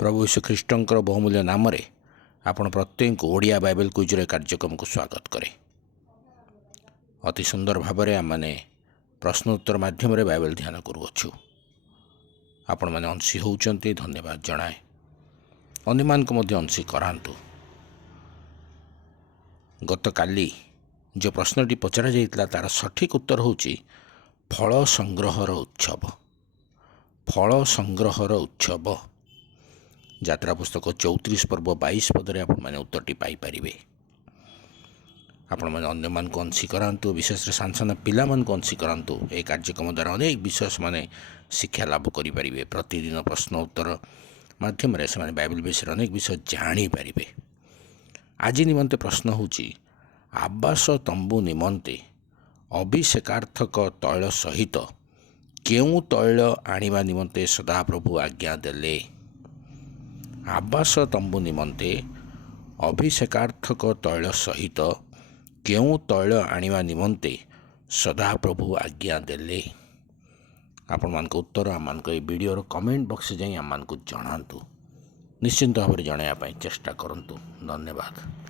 प्रभु यीशु ख्रीष्टर बहुमूल्य नाम आपण प्रत्येक ओडिया बाइबल क्विजर कार्यक्रम को स्वागत करे। अति सुंदर भाव में आम मैंने प्रश्नोत्तर माध्यम बाइबल ध्यान करुच्छू। आपण मैंने अंशी होती धन्यवाद जनाए। अन्य मान अंशी करातु। गत काली जो प्रश्नटी पचरा जाइतिला तार सठिक उत्तर होची फल संग्रहर उत्सव। फल संग्रहर उत्सव यात्रा पुस्तक 34 पर्व 22 पदरे आपण मैंने उत्तरटी पाइपर। आपण मैंने अन्य मान को अंशी करातु। विशेष सान सान पिला मान को अंशी करातु। ए कार्यक्रम द्वारा अनेक विषय माने शिक्षा लाभ करें। प्रतिदिन प्रश्न उत्तर माध्यम से बाइबल विषय अनेक विषय जानीपारे। आज निमंते प्रश्न होची आवास तंबू निमंते अभिषेकार्थक तैल सहित केउ तैल आनिबा निमंते सदाप्रभु आज्ञा देले। आवास तंबू निमंते अभिषेकार्थक तैल सहित केउ तैल आनिबा निमंते सदाप्रभु आज्ञा देले। आपण मान उत्तर आम मान वीडियो कमेंट बॉक्स जाई आम मान जणातु। निश्चिंत भाव में जणाया चेष्टा करंतु। धन्यवाद।